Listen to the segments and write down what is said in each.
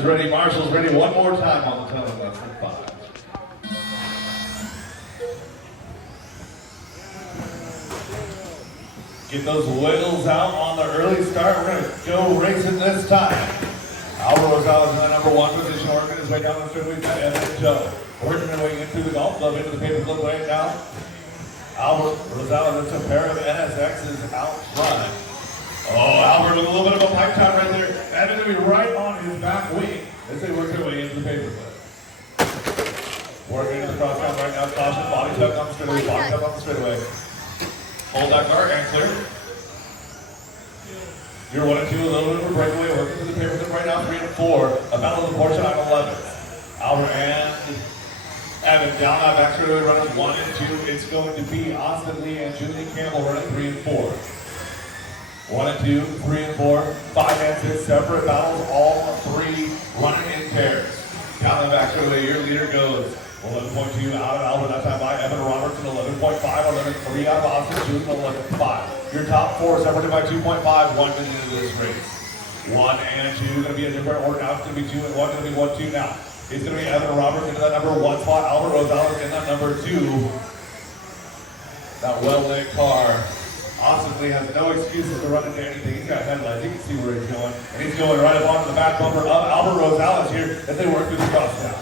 Ready, Marshall's ready one more time on the tongue. That's for 5. Get those wiggles out on the early start. We're going to go racing this time. Alvaro Rosales in the number 1 position, working his way down the straightaway. Evan and Joe working their way into the golf club, into the paperclip way down. Alvaro Rosales, it's a pair of NSXs out front. Oh, Albert with a little bit of a pipe time right there. Evan going to be right on his back wing as they work their way into the paperclip. Working into the crossbound right now. Caution, body tuck on the straightaway, body tuck on the straightaway. Hold that car and clear. You're 1 and 2, a little bit of a breakaway. Working through the paperclip right now, 3 and 4. A battle of the Porsche on 11. Albert and Evan down that back straightaway running 1 and 2. It's going to be Austin Lee and Julian Campbell running 3 and 4. 1 and 2, 3 and 4, 5 and 6, separate battles, all 3 running in pairs. Down the back straightaway, your leader goes 11.2 out of Albert, that time by Evan Robertson, 11.5, 11.3 out of Austin, Julian, 11.5. Your top 4 separated by 2.5, 1 minute into this race. 1 and 2, going to be a different order now. It's going to be 2 and 1, going to be 1, 2 now. It's going to be Evan Robertson into that number 1 spot, Albert Rosales in that number 2. That well-lit car. Austin Lee has no excuses to run into anything. He's got headlights. You can see where he's going. And he's going right up onto the back bumper of Albert Rosales here as they work through the crosstown.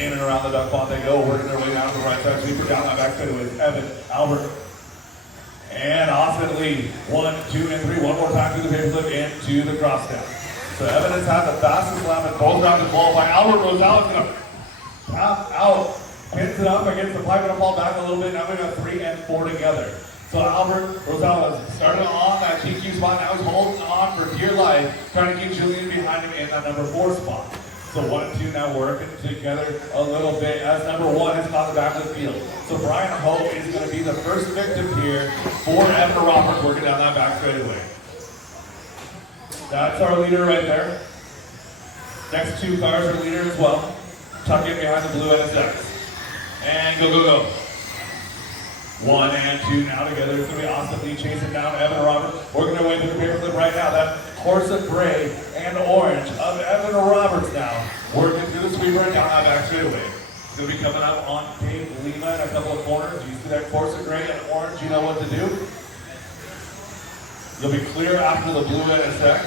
In and around the duck pond they go, working their way down to the right side. Sweeper down that back straightaway with Evan, Albert, and Austin Lee. 1, 2, and 3. One more time through the paperclip into the crosstown. So Evan has had the fastest lap in both rounds of qualifying. Albert Rosales going to pop out, pins it up against the pipe, going to fall back a little bit. Now we've got 3 and 4 together. So Albert Rosales started on that GT spot, now he's holding on for dear life, trying to keep Julian behind him in that number 4 spot. So 1 and 2 now working together a little bit as number 1 is on the back of the field. So Brian Hope is going to be the first victim here for Evan Roberts working down that back straightaway. That's our leader right there. Next 2 cars are leader as well. Tuck in behind the blue NSX. And go, go, go. 1 and 2 now together. It's going to be Austin Lee chasing down Evan Roberts. Working their way through the paperclip right now. That Corsa gray and orange of Evan Roberts now. Working through the sweeper and down that back straightaway. It's going to be coming up on Dave Lima in a couple of corners. You see that Corsa gray and orange, you know what to do. You'll be clear after the blue NSX.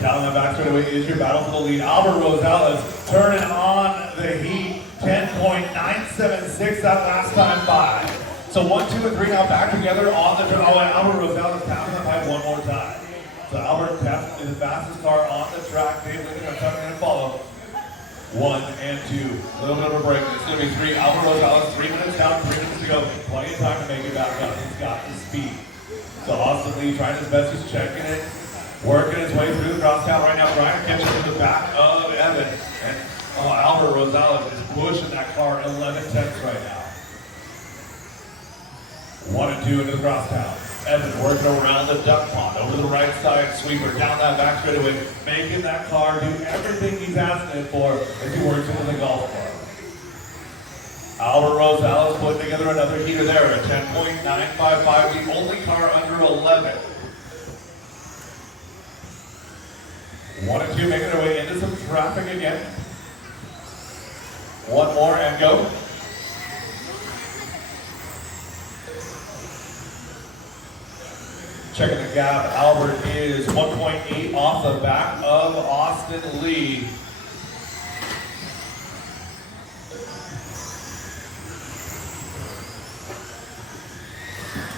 Down the back straightaway is your battle for the lead. Albert Rosales turning on the heat. 10.976 that last time by. So 1, 2, and 3 now back together on the turn. Oh, and Albert Rosales tapping the pipe one more time. So Albert taps is the fastest car on the track. Dave Lincoln are coming in and follow. 1 and 2. A little bit of a break. It's going to be 3. Albert Rosales, 3 minutes down, 3 minutes to go. Plenty of time to make it back up. He's got the speed. So Austin Lee trying his best, he's checking it. Working his way through the crosstown right now. Brian catches to the back of Evan. And Albert Rosales is pushing that car 11 tenths right now. 1 and 2 into the crosstown. Evan working around the duck pond, over the right side, sweeper, down that back straightaway, making that car do everything he's asking it for as he works into the golf club. Albert Rosales putting together another heater there at 10.955, the only car under 11. 1 and 2 making their way into some traffic again. 1 more and go. Checking the gap, Albert is 1.8 off the back of Austin Lee.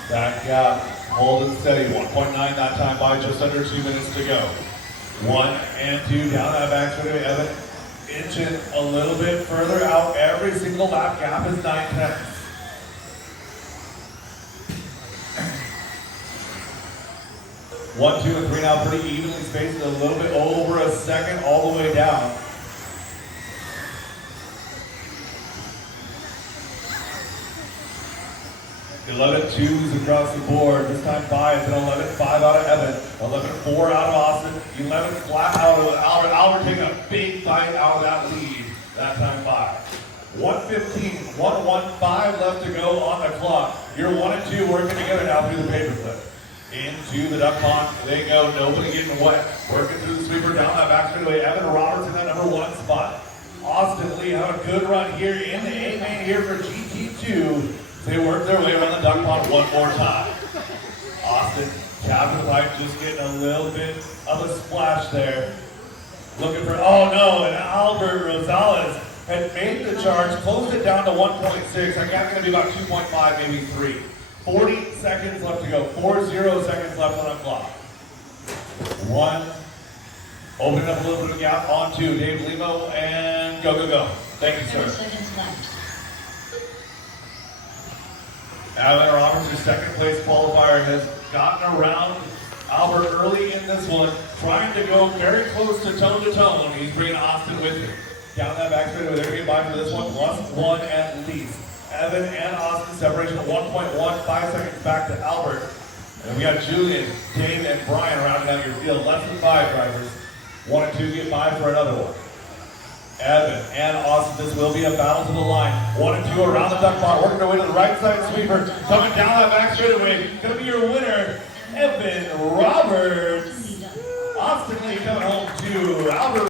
That gap holding steady, 1.9 that time by, just under 2 minutes to go. 1 and 2 down that back straightaway. Evan inching a little bit further out. Every single lap gap is 9 tenths. One, 2, and 3 now pretty evenly spaced, a little bit over a second all the way down. Eleven twos across the board. This time by it's an 11.5 out of Evan, 11.4 out of Austin, 11 flat out of Albert. Albert taking a big bite out of that lead. That time by. 1:15, 1:15 left to go on the clock. You're 1 and 2 working together now through the paperclip. Into the duck pond they go, nobody getting wet. Working through the sweeper down that back straightaway. Evan Roberts in that number 1 spot. Austin Lee have a good run here in the Amain here for GT2. They work their way around the duck pond one more time. Austin, captain pipe, just getting a little bit of a splash there. Looking for, oh no, and Albert Rosales had made the charge, closed it down to 1.6. I got going to be about 2.5, maybe 3. 40 seconds left to go. 40 seconds left on the clock. 1. Opening up a little bit of a gap on 2. Dave Limo and go, go, go. Thank you, sir. 30 seconds left. Alan Roberts, your second place qualifier, has gotten around Albert early in this one, trying to go very close to tone. He's bringing Austin with him. Down that back straightaway, they're going to get by for this one, +1 at least. Evan and Austin separation of 1.15 seconds back to Albert. And we got Julian, Dave, and Brian rounding out your field. Less than 5 drivers. 1 and 2 get by for another one. Evan and Austin, this will be a battle to the line. 1 and 2 around the duck pond, working their way to the right side sweeper. Coming down that back straightaway, going to be your winner, Evan Roberts. Austin Lee coming home to Albert.